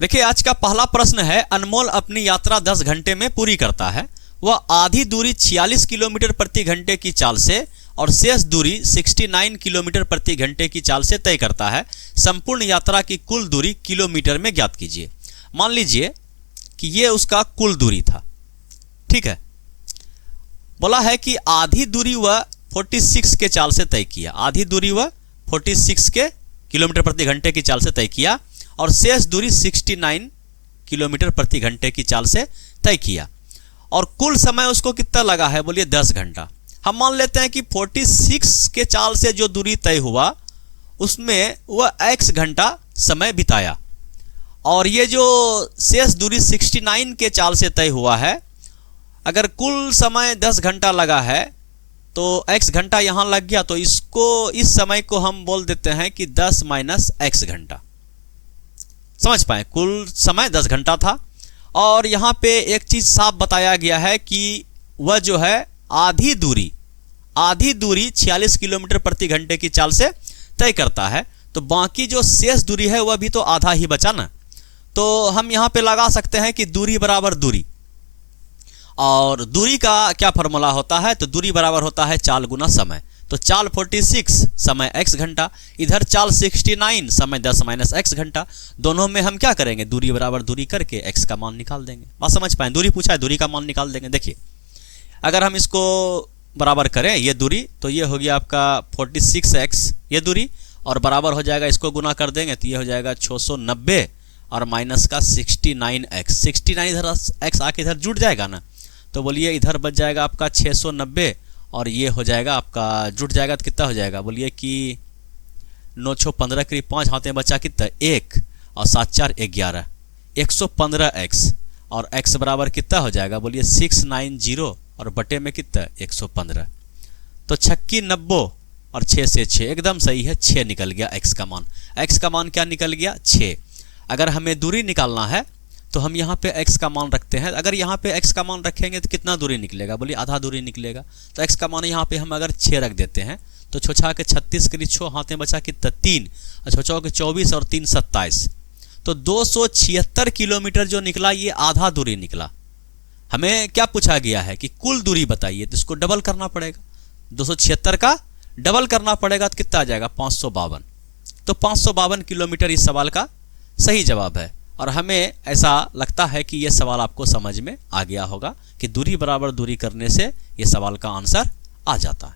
देखिए आज का पहला प्रश्न है, अनमोल अपनी यात्रा 10 घंटे में पूरी करता है। वह आधी दूरी 46 किलोमीटर प्रति घंटे की चाल से और शेष दूरी 69 किलोमीटर प्रति घंटे की चाल से तय करता है। संपूर्ण यात्रा की कुल दूरी किलोमीटर में ज्ञात कीजिए। मान लीजिए कि ये उसका कुल दूरी था, ठीक है। बोला है कि आधी दूरी वह 46 के चाल से तय किया, आधी दूरी वह 46 के किलोमीटर प्रति घंटे की चाल से तय किया और शेष दूरी 69 किलोमीटर प्रति घंटे की चाल से तय किया। और कुल समय उसको कितना लगा है, बोलिए 10 घंटा। हम मान लेते हैं कि 46 के चाल से जो दूरी तय हुआ उसमें वह x घंटा समय बिताया, और ये जो शेष दूरी 69 के चाल से तय हुआ है, अगर कुल समय 10 घंटा लगा है तो x घंटा यहां लग गया, तो इसको, इस समय को हम बोल देते हैं कि 10 माइनस x घंटा। समझ पाए, कुल समय 10 घंटा था। और यहां पे एक चीज साफ बताया गया है कि वह जो है आधी दूरी 46 किलोमीटर प्रति घंटे की चाल से तय करता है, तो बाकी जो शेष दूरी है वह भी तो आधा ही बचा ना। तो हम यहां पे लगा सकते हैं कि दूरी बराबर दूरी, और दूरी का क्या फॉर्मूला होता है, तो दूरी बराबर होता है चाल गुना समय। तो चाल 46 समय x घंटा, इधर चाल 69 समय 10 माइनस x घंटा। दोनों में हम क्या करेंगे, दूरी बराबर दूरी करके x का मान निकाल देंगे। बात समझ पाए, दूरी पूछा है, दूरी का मान निकाल देंगे। देखिए अगर हम इसको बराबर करें ये दूरी, तो ये हो गया आपका 46x ये दूरी, और बराबर हो जाएगा, इसको गुना कर देंगे तो ये हो जाएगा 690 और माइनस का 69x। 69 इधर x आके इधर जुड़ जाएगा ना, तो बोलिए इधर बच जाएगा आपका 690 और ये हो जाएगा आपका, जुट जाएगा तो कितना हो जाएगा, बोलिए कि 9 6 15 करीब 5 हाथ में बचा कितना 1 और 7 4 11 115x, और x बराबर कितना हो जाएगा, बोलिए 690 और बटे में कितना 115। तो 6 90 और 6 से 6 एकदम सही है, 6 निकल गया x का मान। x का मान क्या निकल गया, 6। अगर हमें दूरी निकालना है तो हम यहाँ पे x का मान रखते हैं। अगर यहाँ पे x का मान रखेंगे तो कितना दूरी निकलेगा, बोलिए आधा दूरी निकलेगा। तो x का मान यहाँ पे हम अगर 6 रख देते हैं तो 6 के 36 करीब 6 हाथ में बचा कितना 3, और 6 के 24 और 3 27, तो 276 किलोमीटर जो निकला ये आधा दूरी निकला। हमें क्या पूछा गया है कि कुल दूरी बताइए, तो इसको डबल करना पड़ेगा, 276 का डबल करना पड़ेगा तो कितना आ जाएगा 552। तो 552 किलोमीटर इस सवाल का सही जवाब है। और हमें ऐसा लगता है कि यह सवाल आपको समझ में आ गया होगा कि दूरी बराबर दूरी करने से यह सवाल का आंसर आ जाता है।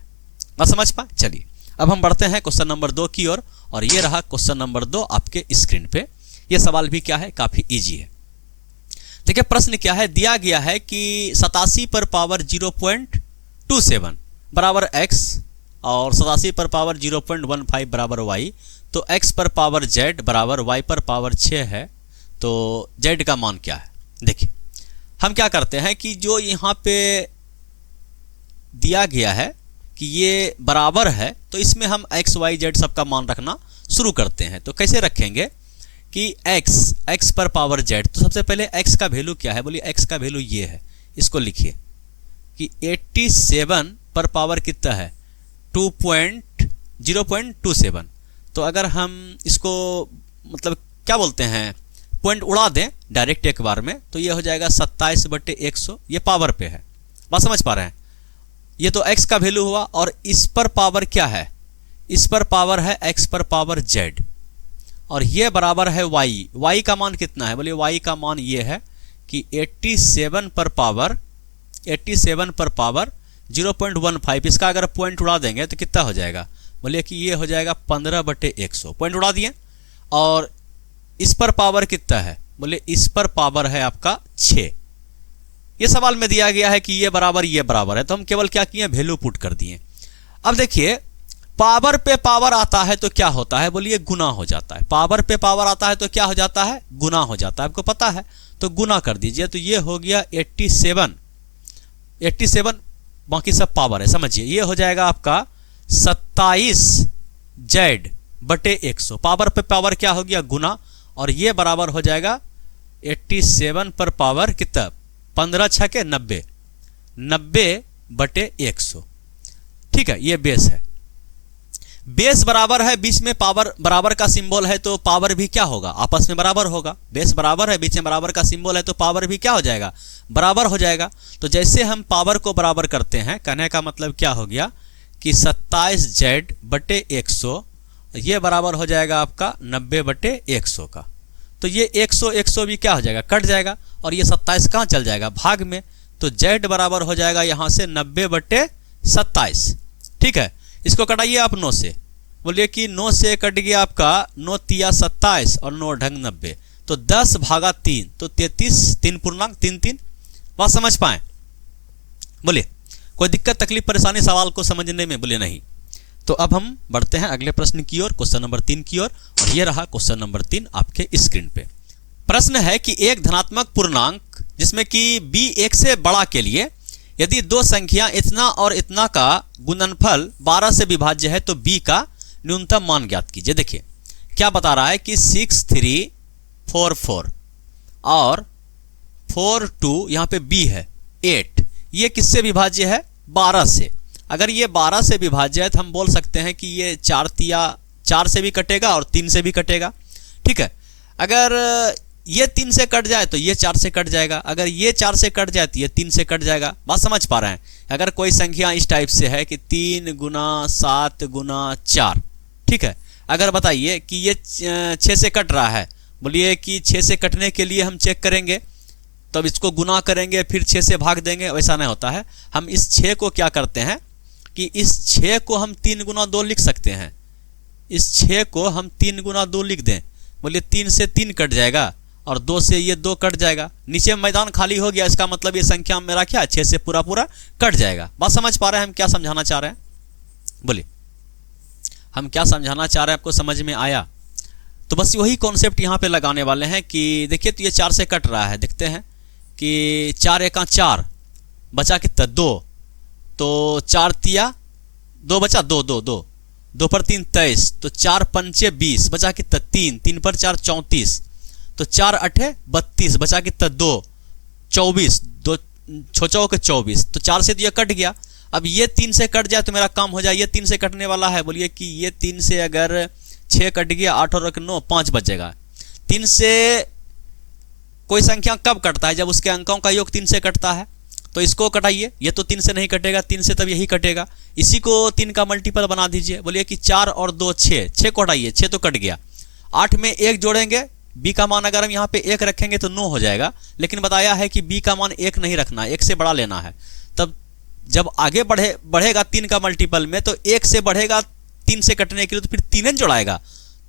ना समझ पाए, चलिए अब हम बढ़ते हैं क्वेश्चन नंबर 2 की ओर, और ये रहा क्वेश्चन नंबर 2 आपके स्क्रीन पे। यह सवाल भी क्या है, काफी इजी है। देखिए प्रश्न क्या है, दिया गया है कि 87 पर पावर 0.27 बराबर x और 87 पर पावर 0.15 बराबर y, तो x पर पावर z बराबर y पर पावर 6 है, तो z का मान क्या है। देखिए हम क्या करते हैं कि जो यहाँ पे दिया गया है कि ये बराबर है, तो इसमें हम x y z सबका मान रखना शुरू करते हैं। तो कैसे रखेंगे कि x पर पावर z, तो सबसे पहले x का वैल्यू क्या है, बोलिए x का वैल्यू ये है, इसको लिखिए कि 87 पर पावर कितना है 0.27। तो अगर हम इसको मतलब क्या बोलते हैं पॉइंट उड़ा दें डायरेक्ट एक बार में, तो ये हो जाएगा 27/100, ये पावर पे है। बात समझ पा रहे हैं, ये तो x का वैल्यू हुआ, और इस पर पावर क्या है, इस पर पावर है x पर पावर z, और ये बराबर है y का मान कितना है, बोलिए y का मान ये है कि 87 पर पावर 0.15, इसका अगर पॉइंट उड़ा देंगे तो कितना हो जाएगा, बोलिए कि ये हो जाएगा 15/100, पॉइंट उड़ा दिए। और इस पर पावर कितना है, बोले इस पर पावर है आपका 6। ये सवाल में दिया गया है कि ये बराबर है, तो हम केवल क्या किए, वैल्यू पुट कर दिए। अब देखिए पावर पे पावर आता है तो क्या होता है, बोलिए गुना हो जाता है। पावर पे पावर आता है तो क्या हो जाता है, गुना हो जाता है, आपको पता है, तो गुना कर दीजिए। तो ये हो गया 87, बाकी सब पावर है, समझिए ये हो जाएगा आपका 27z/100। पावर पे पावर क्या हो गया, गुना, और ये बराबर हो जाएगा 87 पर पावर कितना 15 6 के 90/100। ठीक है, ये बेस है। बेस बराबर है, बीच में पावर बराबर का सिंबल है, तो पावर भी क्या होगा, आपस में बराबर होगा। बेस बराबर है, बीच में बराबर का सिंबल है, तो पावर भी क्या हो जाएगा, बराबर हो जाएगा। तो जैसे हम पावर को बराबर करते हैं, कहने का मतलब क्या हो गया कि 27Z बटे 100 ये बराबर हो जाएगा आपका 90 बटे 100 का। तो ये 100 भी क्या हो जाएगा, कट जाएगा, और ये 27 कहाँ चल जाएगा, भाग में। तो Z बराबर हो जाएगा यहाँ से 90 बटे 27। ठीक है, इसको कटाइए आप 9 से, बोलिए कि 9 से कट गया आपका 9 तिया 27 और 9 ढंग 90, तो 10 भागा 3 तो 33, 3 पूर्णांक 3 बात समझ पाए। बोलिए कोई दिक्कत तकलीफ परेशानी सवाल को समझने में, बोलिए नहीं। तो अब हम बढ़ते हैं अगले प्रश्न की ओर, क्वेश्चन नंबर 3 की ओर, और ये रहा क्वेश्चन नंबर 3 आपके स्क्रीन पे। प्रश्न है कि एक धनात्मक पूर्णांक जिसमें कि b 1 से बड़ा के लिए यदि दो संख्या इतना और इतना का गुणनफल 12 से विभाज्य है तो b का न्यूनतम मान ज्ञात कीजिए। देखिए क्या बता रहा है कि 6344 और 42 यहाँ पे b है 8, ये किससे विभाज्य है, 12 से। अगर ये 12 से विभाज्य है तो हम बोल सकते हैं कि ये 4 से भी कटेगा और 3 से भी कटेगा। ठीक है, अगर ये 3 से कट जाए तो ये 4 से कट जाएगा, अगर ये 4 से कट जाए तो ये 3 से कट जाएगा। बात समझ पा रहे हैं। अगर कोई संख्या इस टाइप से है कि 3 गुना 7 गुना 4, ठीक है, अगर बताइए कि ये 6 से कट रहा है, बोलिए कि 6 से कटने के लिए हम चेक करेंगे, तब इसको गुना करेंगे फिर 6 से भाग देंगे, वैसा नहीं होता है। हम इस 6 को क्या करते हैं कि इस 6 को हम 3 गुना 2 लिख सकते हैं, इस 6 को हम 3 गुना 2 लिख दें, बोलिए 3 से 3 कट जाएगा और 2 से ये 2 कट जाएगा, नीचे मैदान खाली हो गया, इसका मतलब ये संख्या मेरा क्या 6 से पूरा कट जाएगा। बात समझ पा रहे हैं हम क्या समझाना चाह रहे हैं, बोलिए हम क्या समझाना चाह रहे हैं, आपको समझ में आया? तो बस वही कॉन्सेप्ट यहाँ पे लगाने वाले हैं कि देखिए तो ये 4 से कट रहा है, देखते हैं कि 4 एका 4 बचा कितना 2, तो 4 तिया 2 बचा 2 2 2 2 पर 3 23, तो 4 पंचे 20 बचा कितना 3 3 पर 4 34, तो 4 अठे 32 बचा कितना 2 24 2 छो के 24, तो 4 से तो ये कट गया। अब ये 3 से कट जाए तो मेरा काम हो जाए, ये 3 से कटने वाला है, बोलिए कि ये 3 से अगर 6 कट गया 8 और 9 5 बचेगा। 3 से कोई संख्या कब कटता है, जब उसके अंकों का योग 3 से कटता है, तो इसको कटाइए, ये तो 3 से नहीं कटेगा, 3 से तब यही कटेगा, इसी को 3 का मल्टीपल बना दीजिए, बोलिए कि 4 और 2 6 को हटाइए, 6 तो कट गया, 8 में 1 जोड़ेंगे, b का मान अगर हम यहाँ पे 1 रखेंगे तो 9 हो जाएगा, लेकिन बताया है कि b का मान 1 नहीं रखना, 1 से बड़ा लेना है। तब जब आगे बढ़ेगा 3 का मल्टीपल में, तो 1 से बढ़ेगा 3 से कटने के लिए, तो फिर 3 जोड़ाएगा,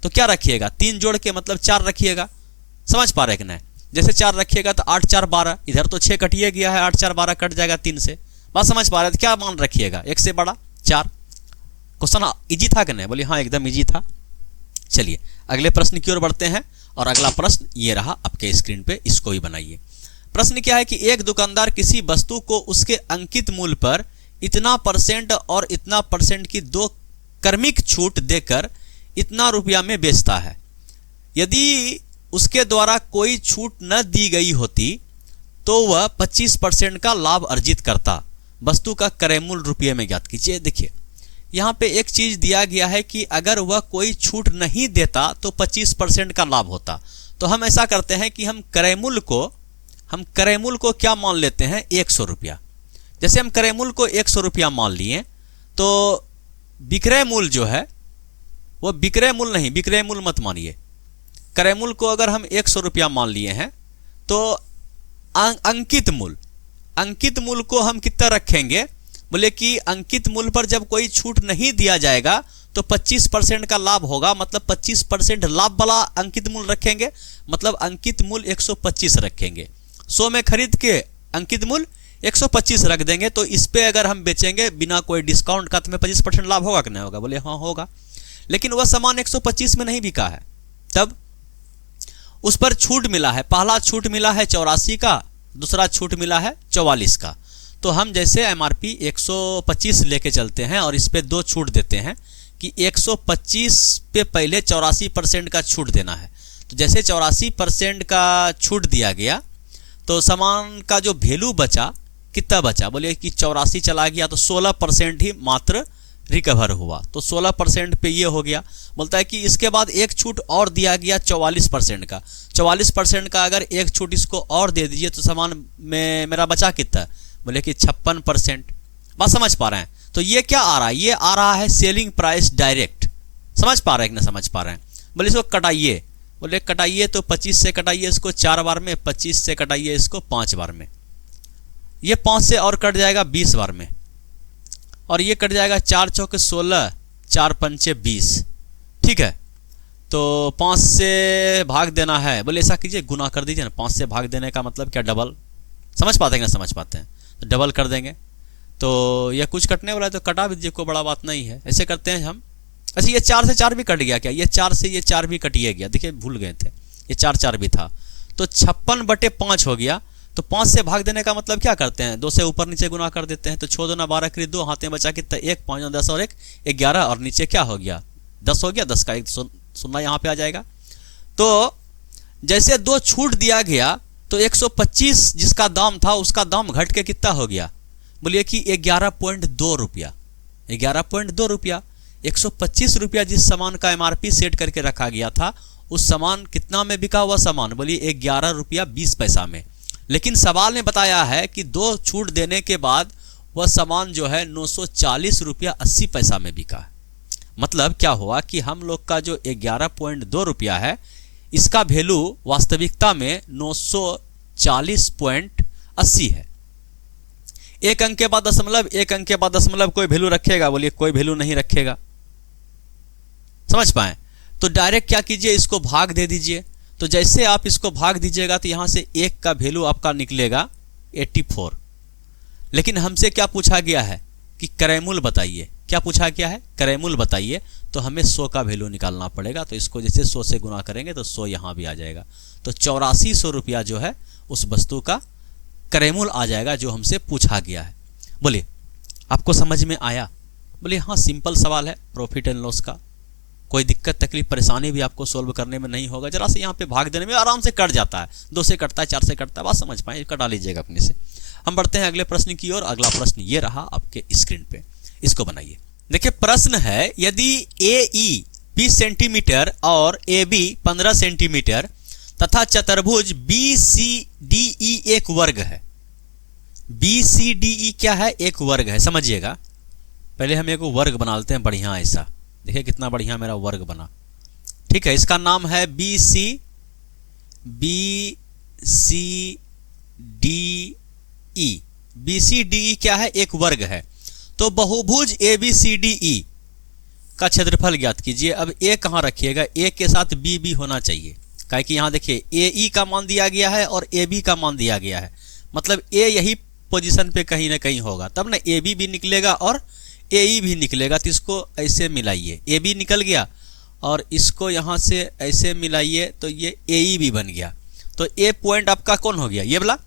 तो क्या रखिएगा 3 जोड़ के मतलब 4 रखिएगा। समझ पा रहे कि नहीं? जैसे 4 रखिएगा तो 8 4 12, इधर तो 6 कटिए गया है, 8 4 12 कट जाएगा 3 से। बात समझ पा रहे थे? क्या मान रखिएगा 1 से बड़ा 4। क्वेश्चन इजी था कि नहीं? बोलिए हाँ एकदम इजी था। चलिए अगले प्रश्न की ओर बढ़ते हैं, और अगला प्रश्न ये रहा आपके स्क्रीन पे, इसको ही बनाइए। प्रश्न क्या है कि एक दुकानदार किसी वस्तु को उसके अंकित मूल्य पर इतना % और इतना % की 2 क्रमिक छूट देकर इतना रुपया में बेचता है। यदि उसके द्वारा कोई छूट न दी गई होती तो वह 25% का लाभ अर्जित करता। वस्तु का क्रय मूल्य रुपये में ज्ञात कीजिए। देखिए यहाँ पे एक चीज दिया गया है कि अगर वह कोई छूट नहीं देता तो 25% का लाभ होता। तो हम ऐसा करते हैं कि हम क्रय मूल्य को क्या मान लेते हैं 100 रुपया। जैसे हम क्रय मूल्य को 100 रुपया मान लिए, तो विक्रय मूल्य जो है वो विक्रय मूल्य नहीं, विक्रय मूल्य मत मानिए, क्रय मूल्य को अगर हम 100 रुपया मान लिए हैं तो अंकित मूल्य को हम कितना रखेंगे, बोले कि अंकित मूल्य पर जब कोई छूट नहीं दिया जाएगा तो 25% का लाभ होगा, मतलब 25% लाभ वाला अंकित मूल्य रखेंगे, मतलब अंकित मूल्य 125 रखेंगे। 100 में खरीद के अंकित मूल्य 125 रख देंगे, तो इस पे अगर हम बेचेंगे बिना कोई डिस्काउंट का तो 25% लाभ होगा कि नहीं होगा? बोले हाँ होगा। लेकिन वह सामान 125 में नहीं बिका है, तब उस पर छूट मिला है, पहला छूट मिला है 84 का, दूसरा छूट मिला है 44 का। तो हम जैसे MRP 125 लेके चलते हैं और इस पे 2 छूट देते हैं कि 125 पे पहले 84% का छूट देना है। तो जैसे 84% का छूट दिया गया तो सामान का जो वैल्यू बचा कितना बचा, बोले कि 84 चला गया तो 16% ही मात्र रिकवर हुआ, तो 16% पे ये हो गया। बोलता है कि इसके बाद एक छूट और दिया गया 44% का। 44% का अगर एक छूट इसको और दे दीजिए तो सामान में मेरा बचा कितना? बोले कि 56%। बात समझ पा रहे हैं? तो ये क्या आ रहा है? ये आ रहा है सेलिंग प्राइस डायरेक्ट। समझ पा रहे हैं कि ना समझ पा रहे हैं? बोले इसको कटाइए। बोले कटाइए तो 25 से कटाइए इसको 4 बार में, 25 से कटाइए इसको 5 बार में, ये 5 से और कट जाएगा 20 बार में, और ये कट जाएगा 4 चौके 16, 4 पंचे 20। ठीक है, तो 5 से भाग देना है। बोले ऐसा कीजिए, गुना कर दीजिए ना। 5 से भाग देने का मतलब क्या? डबल। समझ पाते हैं ना समझ पाते हैं? तो डबल कर देंगे। तो ये कुछ कटने वाला है तो कटा भी दीजिए, कोई बड़ा बात नहीं है। ऐसे करते हैं हम। अच्छा, ये 4 से 4 भी कट गया क्या? ये 4 से ये 4 भी कटिए गया। देखिए भूल गए थे, ये 4 4 भी था, तो 56/5 हो गया। तो 5 से भाग देने का मतलब क्या करते हैं? 2 से ऊपर नीचे गुना कर देते हैं। तो 14 दूना 12 करीब 2, हाथ में बचा कितना? 1, 5 10 और 1 11, और नीचे क्या हो गया? 10 हो गया। 10 का एक सुनना यहाँ पे आ जाएगा। तो जैसे 2 छूट दिया गया तो 125 जिसका दाम था उसका दाम घट के कितना हो गया? बोलिए कि 11.2 रुपया। 11.2 रुपया। 125 रुपया जिस सामान का MRP सेट करके रखा गया था, उस सामान कितना में बिका हुआ सामान? बोलिए 11 रुपया 20 पैसा में। लेकिन सवाल ने बताया है कि 2 छूट देने के बाद वह सामान जो है 940 रुपया 80 पैसा में बिका है। मतलब क्या हुआ कि हम लोग का जो 11.2 रुपया है, इसका वैल्यू वास्तविकता में 940.80 है। एक अंक के बाद दशमलव, एक अंक के बाद दशमलव कोई वैल्यू रखेगा? बोलिए कोई वैल्यू नहीं रखेगा। समझ पाए? तो डायरेक्ट क्या कीजिए, इसको भाग दे दीजिए। तो जैसे आप इसको भाग दीजिएगा तो यहां से 1 का वैल्यू आपका निकलेगा 84। लेकिन हमसे क्या पूछा गया है कि क्रयमूल्य बताइए। क्या पूछा गया है? क्रयमूल्य बताइए। तो हमें 100 का वैल्यू निकालना पड़ेगा। तो इसको जैसे 100 से गुना करेंगे तो 100 यहां भी आ जाएगा। तो 8400 रुपया जो है उस वस्तु का क्रयमूल्य आ जाएगा जो हमसे पूछा गया है। बोलिए आपको समझ में आया? बोलिए हाँ, सिंपल सवाल है प्रॉफिट एंड लॉस का। कोई दिक्कत तकलीफ परेशानी भी आपको सोल्व करने में नहीं होगा। जरा से यहाँ पे भाग देने में आराम से कट जाता है। 2 से कटता है, 4 से कटता है। बात समझ पाए? कटा लीजिएगा अपने से। हम बढ़ते हैं अगले प्रश्न की ओर। अगला प्रश्न ये रहा आपके स्क्रीन पे, इसको बनाइए। देखिए प्रश्न है, यदि AE 20 सेंटीमीटर और AB 15 सेंटीमीटर तथा चतुर्भुज BCDE एक वर्ग है। BCDE क्या है? एक वर्ग है। समझिएगा, पहले हम एक वर्ग बना लेते हैं बढ़िया ऐसा। देखिए कितना बढ़िया मेरा वर्ग बना। ठीक है, इसका नाम है BCDE। BCDE क्या है? एक वर्ग है। तो बहुभुज ABCDE का क्षेत्रफल ज्ञात कीजिए। अब A कहां रखिएगा? A के साथ B भी होना चाहिए। काहे कि यहां देखिए AE का मान दिया गया है और AB का मान दिया गया है। मतलब A यही पोजीशन पे कहीं ना कहीं होगा, तब ना AB भी निकलेगा और AE भी निकलेगा। तो इसको ऐसे मिलाइए, AB निकल गया और इसको यहां से ऐसे मिलाइए तो ये AE भी बन गया। तो A पॉइंट आपका कौन हो गया? ये वाला।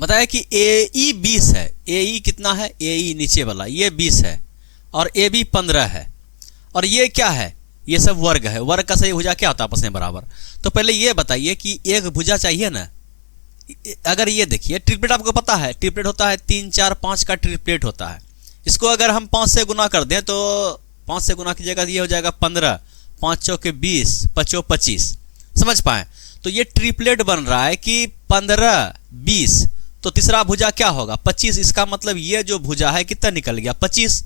बताया कि AE 20 है। AE कितना है? AE नीचे वाला ये 20 है और AB 15 है। और ये क्या है? ये सब वर्ग है। वर्ग का सही भुजा क्या होता है? आपस में बराबर। तो पहले ये बताइए कि एक भुजा चाहिए ना। अगर ये देखिए ट्रिपलेट आपको पता है, ट्रिपलेट होता है 3 4 5 का ट्रिपलेट होता है। इसको अगर हम 5 से गुना कर दें तो 5 से गुना कीजिएगा तो ये हो जाएगा 15, 5 चौके 20, 5 25। समझ पाए? तो ये ट्रिपलेट बन रहा है कि 15 20, तो तीसरा भुजा क्या होगा? 25। इसका मतलब ये जो भुजा है कितना निकल गया? 25।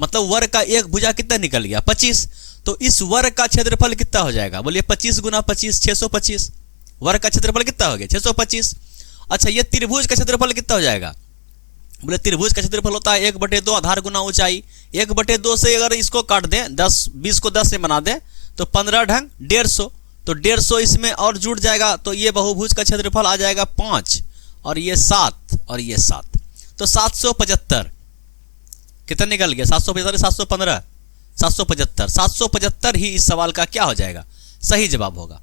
मतलब वर्ग का एक भुजा कितना निकल गया? 25। तो इस वर्ग का क्षेत्रफल कितना हो जाएगा? बोलिए 25 गुना 25 625। वर्ग का क्षेत्रफल कितना हो गया? 625। अच्छा, ये त्रिभुज का क्षेत्रफल कितना हो जाएगा? बोले त्रिभुज का क्षेत्रफल होता है 1/2 आधार गुना ऊंचाई। 1/2 से अगर इसको काट दें, 10 20 को 10 से बना दें तो 15 ढंग 150। तो 150 इसमें और जुड़ जाएगा। तो ये बहुभुज का क्षेत्रफल आ जाएगा 5 और ये 7 और ये 7। तो 775 कितना निकल गया? 775 715 775। 775 ही इस सवाल का क्या हो जाएगा? सही जवाब होगा।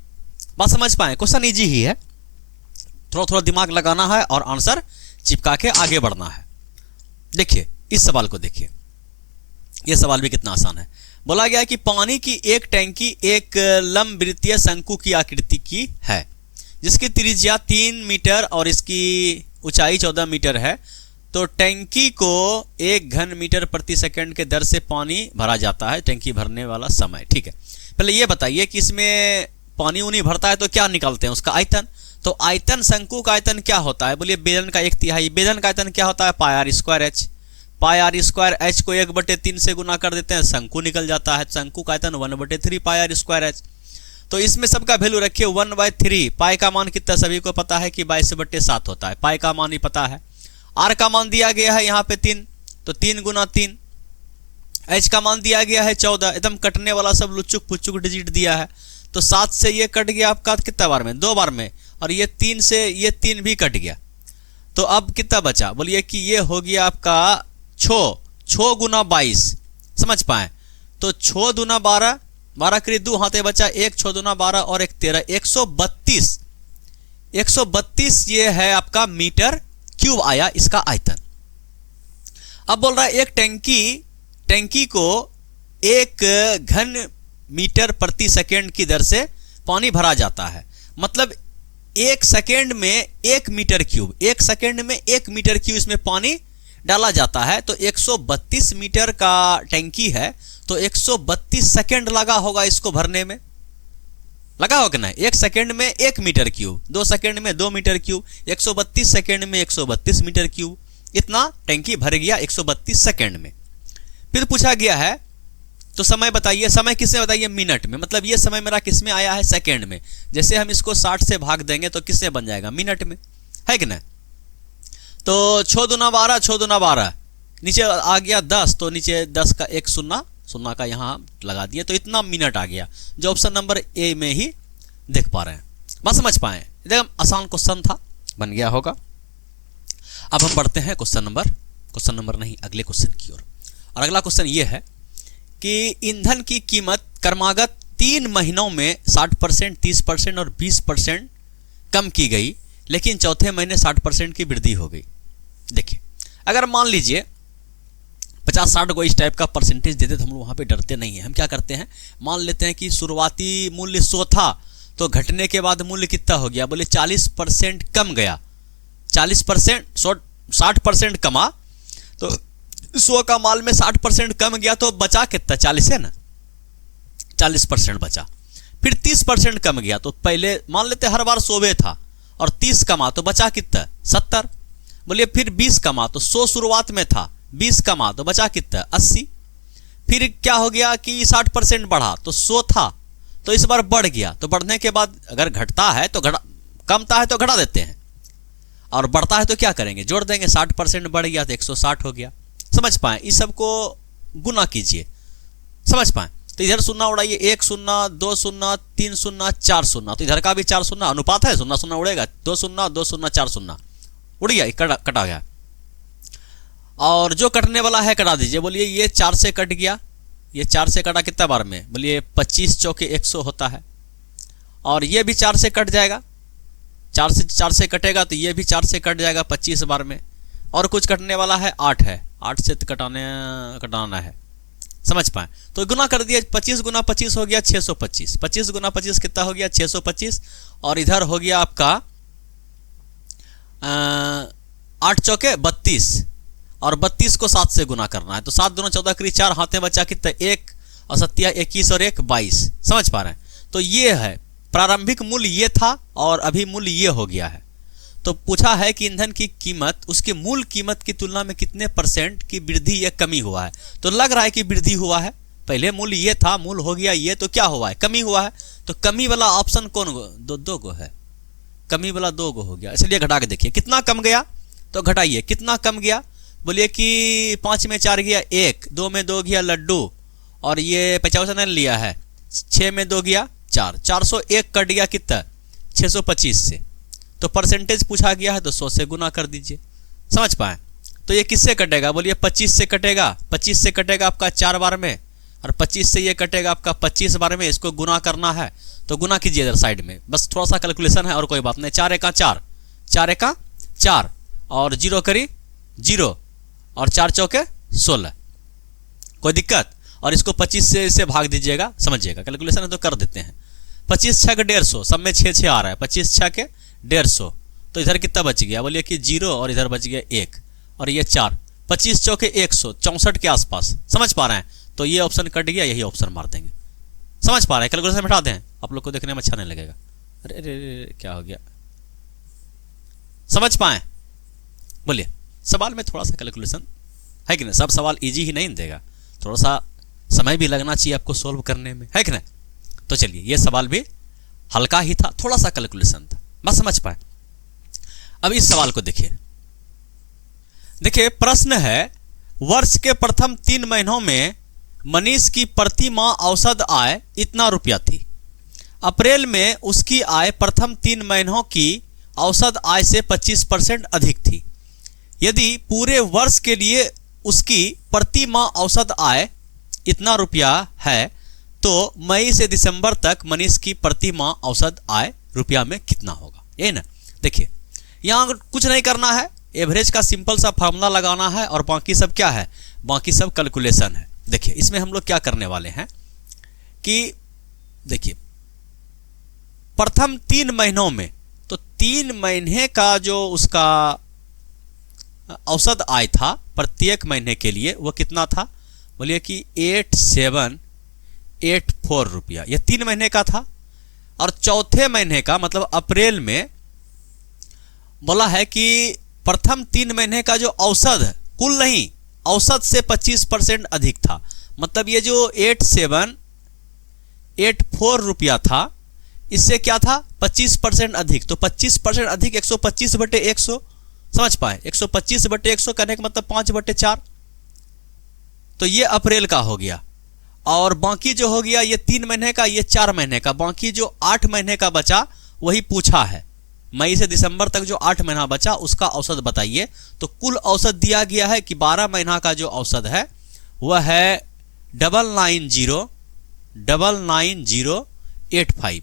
बात समझ पाए? क्वेश्चन इजी ही है, थोड़ा थोड़ा दिमाग लगाना है और आंसर चिपका के आगे बढ़ना है। देखिए इस सवाल को देखिए, यह सवाल भी कितना आसान है। बोला गया कि पानी की एक टैंकी एक लंबवृत्तीय शंकु की आकृति की है, जिसकी त्रिज्या 3 मीटर और इसकी ऊंचाई 14 मीटर है। तो टैंकी को 1 घन मीटर प्रति सेकंड के दर से पानी भरा जाता है, टैंकी भरने वाला समय। ठीक है, पहले ये बताइए कि इसमें पानी उनी भरता है तो क्या निकालते हैं, उसका आयतन। तो आयतन, शंकु का आयतन क्या होता है, बोलिए बेलन का 1/3। बेलन का आयतन क्या होता है, pi R square H. Pi R square H को 1/3 से गुना कर देते हैं, शंकु निकल जाता है। शंकु का आयतन 1/3 पाई आर स्क्वायर एच। तो इसमें सबका वैल्यू रखिए 1/3। पाई का मान कितना सभी को पता है कि 22/7 होता है, पाई का मान ही पता है। आर का मान दिया गया है यहाँ पे 3, तो 3 × 3। एच का मान दिया गया है 14, एकदम कटने वाला सब लुचुक पुचुक डिजिट दिया है। तो 7 से ये कट गया आपका कितना बार में, 2 बार में, और ये 3 से ये 3 भी कट गया। तो अब कितना बचा, बोलिए कि ये हो गया आपका 6 × 22, समझ पाए। तो 6 दूना 12, 12 करीब 2 हाथे बचा, 1 6 दूना 12 और 1 13, 132। 132 ये है आपका मीटर क्यूब आया इसका आयतन। अब बोल रहा है एक टैंकी को 1 घन मीटर प्रति सेकंड की दर से पानी भरा जाता है। मतलब 1 सेकंड में 1 मीटर क्यूब, 1 सेकंड में 1 मीटर क्यूब इसमें पानी डाला जाता है। तो 132 मीटर का टैंकी है, तो 132 सेकंड लगा होगा इसको भरने में, लगा होगा ना। 1 सेकंड में 1 मीटर क्यूब, 2 सेकंड में 2 मीटर क्यूब, 132 सेकंड में 132 मीटर क्यूब, इतना टैंकी भर गया 132 सेकंड में। फिर पूछा गया है तो समय बताइए, समय किसमें बताइए, मिनट में। मतलब ये समय मेरा किसमें आया है, सेकंड में। जैसे हम इसको 60 से भाग देंगे तो किससे बन जाएगा, मिनट में, है कि ना। तो 6 दूना 12, 6 दूना 12, नीचे आ गया 10, तो नीचे 10 का 1 शून्य, शून्य का यहाँ लगा दिए, तो इतना मिनट आ गया, जो ऑप्शन नंबर ए में ही देख पा रहे हैं। बात समझ पाए, एकदम आसान क्वेश्चन था, बन गया होगा। अब हम बढ़ते हैं क्वेश्चन नंबर नहीं, अगले क्वेश्चन की ओर। और अगला क्वेश्चन ये है कि ईंधन की कीमत क्रमागत 3 महीनों में 60%, 30% और 20% कम की गई, लेकिन चौथे महीने 60% की वृद्धि हो गई। देखिए, अगर मान लीजिए 50-60 को इस टाइप का परसेंटेज देते तो हम लोग वहाँ पे डरते नहीं हैं। हम क्या करते हैं, मान लेते हैं कि शुरुआती मूल्य 100 था, तो घटने के बाद मूल्य कितना हो गया, बोले 40% कम गया। 40%, 60% कमा, तो 100 का माल में 60% कम गया, तो बचा कितना, 40 है ना, 40% बचा। फिर 30% कम गया, तो पहले मान लेते हर बार 100 था और 30 कमा, तो बचा कितना, 70। बोलिए फिर 20 कमा, तो 100 शुरुआत में था, 20 कमा तो बचा कितना, 80। फिर क्या हो गया कि 60% बढ़ा, तो 100 था, तो इस बार बढ़ गया। तो बढ़ने के बाद अगर घटता है तो कमता है तो घटा देते हैं, और बढ़ता है तो क्या करेंगे, जोड़ देंगे। 60% बढ़ गया तो 160 हो गया। समझ पाए, इस सबको गुना कीजिए, समझ पाए। तो इधर शून्य उड़ाइए, 1 शून्य, 2 शून्य, 3 शून्य, 4 शून्य, तो इधर का भी 4 शून्य, अनुपात है, शून्य शून्य उड़ेगा, 2 शून्य, 2 शून्य, 4 शून्य उड़ गया, कटा गया। और जो कटने वाला है कटा दीजिए। बोलिए ये 4 से कट गया, ये 4 से कटा कितना बार में, बोलिए 25 चौके 100 होता है। और ये भी 4 से कट जाएगा, 4 से कटेगा, तो ये भी 4 से कट जाएगा 25 बार में। और कुछ कटने वाला है, 8 है, 8 से कटाना है, समझ पाए। तो गुना कर दिया, 25 × 25 हो गया 625, 25 × 25 कितना हो गया, 625। और इधर हो गया आपका 8 चौके 32, और 32 को 7 से गुना करना है, तो 7 दूना 14 करीब 4 हाथे बचा कितना, 1 और 7 21 और 1 22। समझ पा रहे हैं। तो ये है प्रारंभिक मूल्य, ये था और अभी मूल्य ये हो गया है। तो पूछा है कि ईंधन की कीमत उसके मूल कीमत की तुलना में कितने % की वृद्धि या कमी हुआ है। तो लग रहा है कि वृद्धि हुआ है, पहले मूल्य ये था, मूल हो गया ये, तो क्या हुआ है, कमी हुआ है। तो कमी वाला ऑप्शन कौन दो गो है, कमी वाला 2 गो हो गया। इसलिए घटा के देखिए कितना कम गया, तो घटाइए कितना कम गया। बोलिए कि 5 में 4 गया 1, 2 में 2 गया लड्डू, और ये 50 लिया है, 6 में 2 गया 4, 401 कट गया कितना, 625 से। तो परसेंटेज पूछा गया है, तो 100 से गुना कर दीजिए। समझ पाए। तो ये किससे कटेगा, बोलिए 25 से कटेगा, 25 से कटेगा आपका 4 बार में, और 25 से ये कटेगा आपका 25 बार में। इसको गुना करना है तो गुना कीजिए इधर साइड में, बस थोड़ा सा कैलकुलेशन है और कोई बात नहीं। 4 एका 4, 4 एका 4, और 0 करी 0, और 4 चौके 16, कोई दिक्कत। और इसको 25 से भाग दीजिएगा, समझिएगा, कैलकुलेशन है तो कर देते हैं। 25 6 के 150, सब में 6 6 आ रहा है, 25 6 के 150, तो इधर कितना बच गया, बोलिए कि 0, और इधर बच गया 1, और ये 4, 25 चौके 100, 64 के आसपास। समझ पा रहे हैं? तो ये ऑप्शन कट गया, यही ऑप्शन मार देंगे। समझ पा रहे हैं? कैलकुलेशन हटा दें, आप लोग को देखने में अच्छा नहीं लगेगा। अरे अरे अरे क्या हो गया? समझ पाए? बोलिए। सवाल में थोड़ा सा कैलकुलेशन है कि नहीं? सब सवाल इजी ही नहीं देगा, थोड़ा सा समय भी लगना चाहिए आपको सोल्व करने में, है कि नहीं? तो चलिए, ये सवाल भी हल्का ही था, थोड़ा सा कैलकुलेशन था, बस समझ पाए। अब इस सवाल को देखिए। देखिए प्रश्न है, वर्ष के प्रथम 3 महीनों में मनीष की प्रति माह औसत आय इतना रुपया थी। अप्रैल में उसकी आय प्रथम 3 महीनों की औसत आय से 25% अधिक थी। यदि पूरे वर्ष के लिए उसकी प्रति माह औसत आय इतना रुपया है, तो मई से दिसंबर तक मनीष की प्रति माह औसत आय रुपया में कितना होगा? ये ना, देखिए यहां कुछ नहीं करना है, एवरेज का सिंपल सा फार्मूला लगाना है और बाकी सब क्या है? बाकी सब कैलकुलेशन है। देखिए इसमें हम लोग क्या करने वाले हैं कि देखिए प्रथम 3 महीनों में, तो 3 महीने का जो उसका औसत आय था प्रत्येक महीने के लिए, वो कितना था? बोलिए कि 8784 रुपया, ये 3 महीने का था। और चौथे महीने का मतलब अप्रैल में बोला है कि प्रथम 3 महीने का जो औसत है, कुल नहीं, औसत से 25% अधिक था। मतलब ये जो 8784 रुपया था, इससे क्या था? 25% अधिक। तो 25% अधिक 125/100, समझ पाए? 125/100 कहने का मतलब 5/4। तो ये अप्रैल का हो गया। और बाकी जो हो गया ये 3 महीने का, ये 4 महीने का, बाकी जो 8 महीने का बचा वही पूछा है। मई से दिसंबर तक जो 8 महीना बचा उसका औसत बताइए। तो कुल औसत दिया गया है कि 12 महीना का जो औसत है वह है 99099085।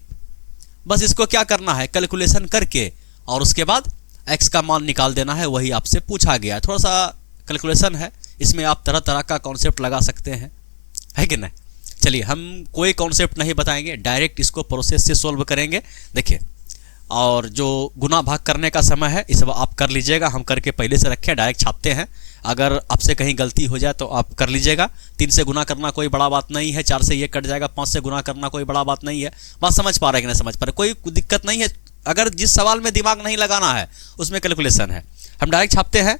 बस इसको क्या करना है? कैलकुलेशन करके और उसके बाद x का मान निकाल देना है, वही आपसे पूछा गया है। थोड़ा सा कैलकुलेशन है, इसमें आप तरह तरह का कॉन्सेप्ट लगा सकते हैं, है कि नहीं? चलिए हम कोई कॉन्सेप्ट नहीं बताएंगे, डायरेक्ट इसको प्रोसेस से सोल्व करेंगे। देखिए, और जो गुना भाग करने का समय है इस आप कर लीजिएगा, हम करके पहले से रखें, डायरेक्ट छापते हैं। अगर आपसे कहीं गलती हो जाए तो आप कर लीजिएगा। 3 से गुना करना कोई बड़ा बात नहीं है, 4 से ये कट जाएगा, 5 से गुना करना कोई बड़ा बात नहीं है। बात समझ पा रहे हैं कि नहीं समझ पा रहे? कोई दिक्कत नहीं है। अगर जिस सवाल में दिमाग नहीं लगाना है उसमें कैलकुलेशन है, हम डायरेक्ट छापते हैं।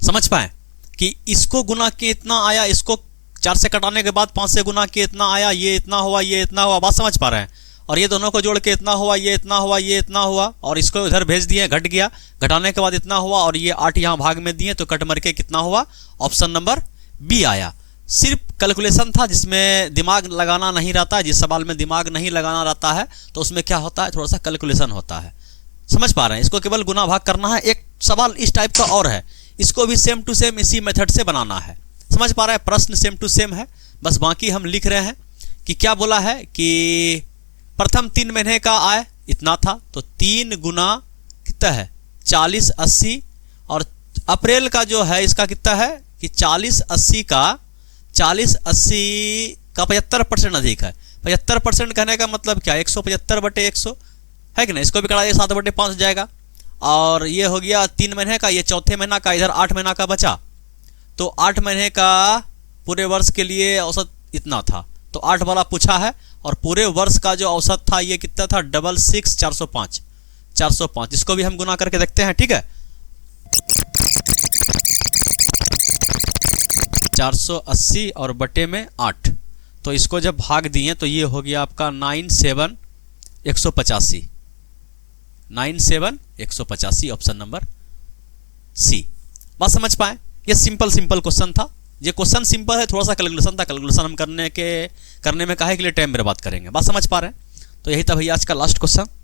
समझ पाए कि इसको गुना के इतना आया, इसको 4 से कटाने के बाद 5 से गुना के इतना आया, ये इतना हुआ, ये इतना हुआ। बात समझ पा रहे हैं? और ये दोनों को जोड़ के इतना हुआ, ये इतना हुआ, ये इतना हुआ, और इसको इधर भेज दिए, घट गया, घटाने के बाद इतना हुआ, और ये 8 यहाँ भाग में दिए तो कट मर के कितना हुआ? ऑप्शन नंबर बी आया। सिर्फ कैलकुलेशन था जिसमें दिमाग लगाना नहीं रहता है। जिस सवाल में दिमाग नहीं लगाना रहता है तो उसमें क्या होता है? थोड़ा सा कैलकुलेशन होता है। समझ पा रहे हैं? इसको केवल गुना भाग करना है। एक सवाल इस टाइप का और है, इसको भी सेम टू सेम इसी मेथड से बनाना है। समझ पा रहे हैं? प्रश्न सेम टू सेम है, बस बाकी हम लिख रहे हैं कि क्या बोला है कि प्रथम 3 महीने का आय इतना था, तो 3 गुना कितना है? 4080। और अप्रैल का जो है इसका कितना है कि 4080 का 75% अधिक है। 75% कहने का मतलब क्या? 175/100, है कि नहीं? इसको भी करा 7/5 जाएगा। और ये हो गया 3 महीने का, ये चौथे महीना का, इधर 8 महीना का बचा। तो 8 महीने का पूरे वर्ष के लिए औसत इतना था, तो 8 वाला पूछा है। और पूरे वर्ष का जो औसत था ये कितना था? 405। इसको भी हम गुना करके देखते हैं, ठीक है? 480 और बटे में 8, तो इसको जब भाग दिए तो ये हो गया आपका 97185। 97185 ऑप्शन नंबर सी। बात समझ पाए? ये सिंपल क्वेश्चन था। ये क्वेश्चन सिंपल है, थोड़ा सा कैलकुलेशन था। कैलकुलेशन हम करने में काहे के लिए टाइम बर्बाद करेंगे? बात समझ पा रहे हैं? तो यही था भैया आज का लास्ट क्वेश्चन।